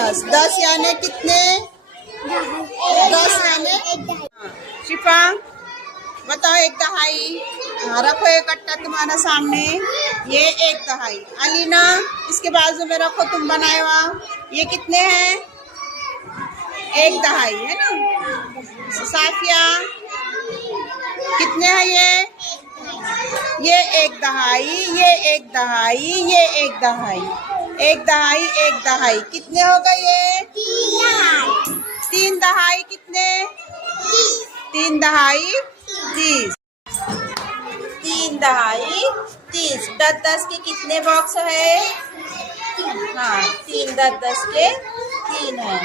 10 10 यानी कितने? 10 यानी शिफा बताओ 1 दहाई। हाँ, रखो एक कट्टा तुम्हारा सामने, ये 1 दहाई। अलीना इसके बाजू में रखो, तुम बनाए हुआ, ये कितने हैं? 1 दहाई है ना। साफिया कितने हैं ये 1 दहाई, ये 1 दहाई, ये 1 दहाई, 1 दहाई 1 दहाई, कितने हो गए ये? 3 दहाई कितने? 3 दहाई 30। 3 दहाई 30। 10 10 के कितने बॉक्स है? हाँ, 3 10 10 के 3 है।